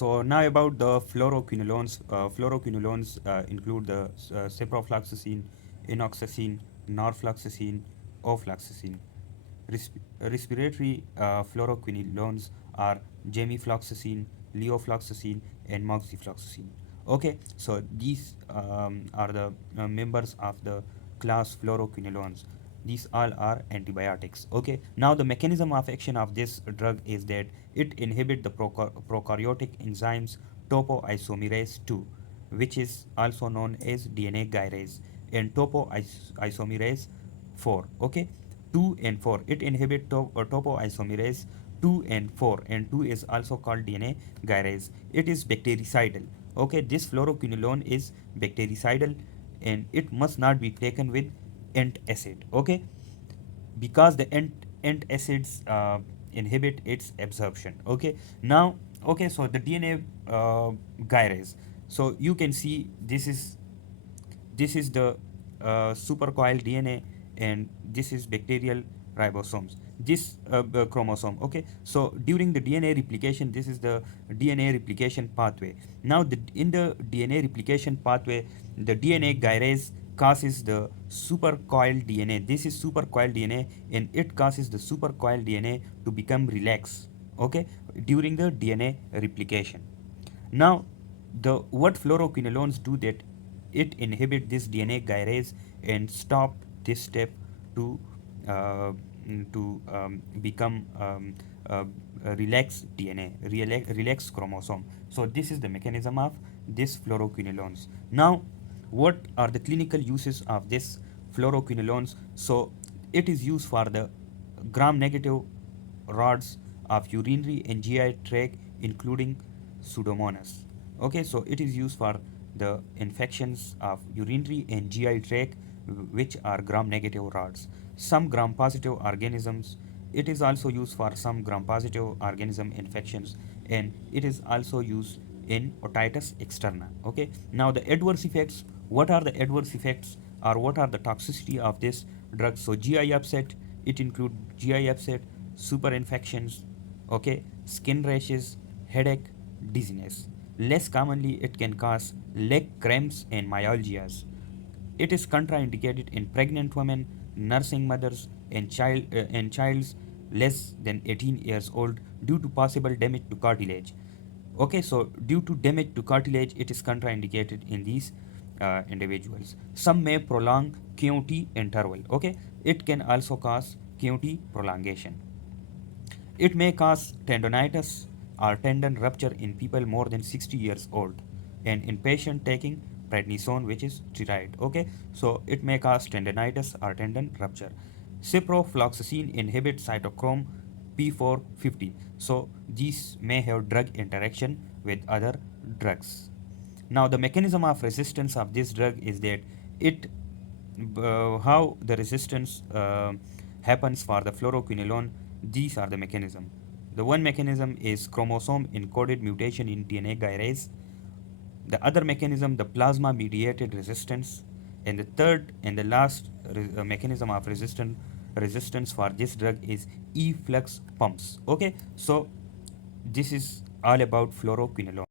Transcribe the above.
So now about the fluoroquinolones. Fluoroquinolones include the ciprofloxacin, inoxacin, norfloxacin, ofloxacin. Respiratory fluoroquinolones are gemifloxacin, levofloxacin, and moxifloxacin. Okay, so these are the members of the class fluoroquinolones. These all are antibiotics. Okay, now the mechanism of action of this drug is that it inhibits the prokaryotic enzymes topoisomerase 2, which is also known as DNA gyrase, and topoisomerase 4. Okay, 2 and 4. It inhibits topoisomerase 2 and 4, and 2 is also called DNA gyrase. It is bactericidal. Okay, this fluoroquinolone is bactericidal, and it must not be taken with antacid. Okay, because the antacids inhibit its absorption. Okay, now, okay, so the DNA gyrase. So you can see this is the supercoiled DNA, and this is bacterial ribosomes. This chromosome. Okay, so during the DNA replication, this is the DNA replication pathway. Now, in the DNA replication pathway, the DNA gyrase causes the supercoiled DNA. This is supercoiled DNA, and it causes the supercoiled DNA to become relaxed. Okay, during the DNA replication. Now, the what fluoroquinolones do that it inhibit this DNA gyrase and stop this step to become a relaxed DNA, relaxed chromosome. So this is the mechanism of this fluoroquinolones. Now, what are the clinical uses of this fluoroquinolones? So it is used for the gram-negative rods of urinary and GI tract, including pseudomonas. Okay, so it is used for the infections of urinary and GI tract, which are gram-negative rods. Some gram-positive organisms. It is also used for some gram-positive organism infections, and it is also used in otitis externa. Okay, now the adverse effects. What are the adverse effects, or what are the toxicity of this drug? So GI upset. It includes GI upset, super infections, okay, skin rashes, headache, dizziness. Less commonly, it can cause leg cramps and myalgias. It is contraindicated in pregnant women, nursing mothers, and childs less than 18 years old due to possible damage to cartilage. Okay, so due to damage to cartilage, it is contraindicated in these individuals. Some may prolong QT interval. Okay, it can also cause QT prolongation. It may cause tendonitis or tendon rupture in people more than 60 years old, and in patient taking prednisone, which is steroid. Okay, so it may cause tendonitis or tendon rupture. Ciprofloxacin inhibits cytochrome P450. So these may have drug interaction with other drugs. Now, the mechanism of resistance of this drug is that it how the resistance happens for the fluoroquinolone. These are the mechanism. The one mechanism is chromosome encoded mutation in DNA gyrase. The other mechanism, the plasma mediated resistance. And the third and the last mechanism of resistance for this drug is efflux pumps. Okay, so this is all about fluoroquinolone.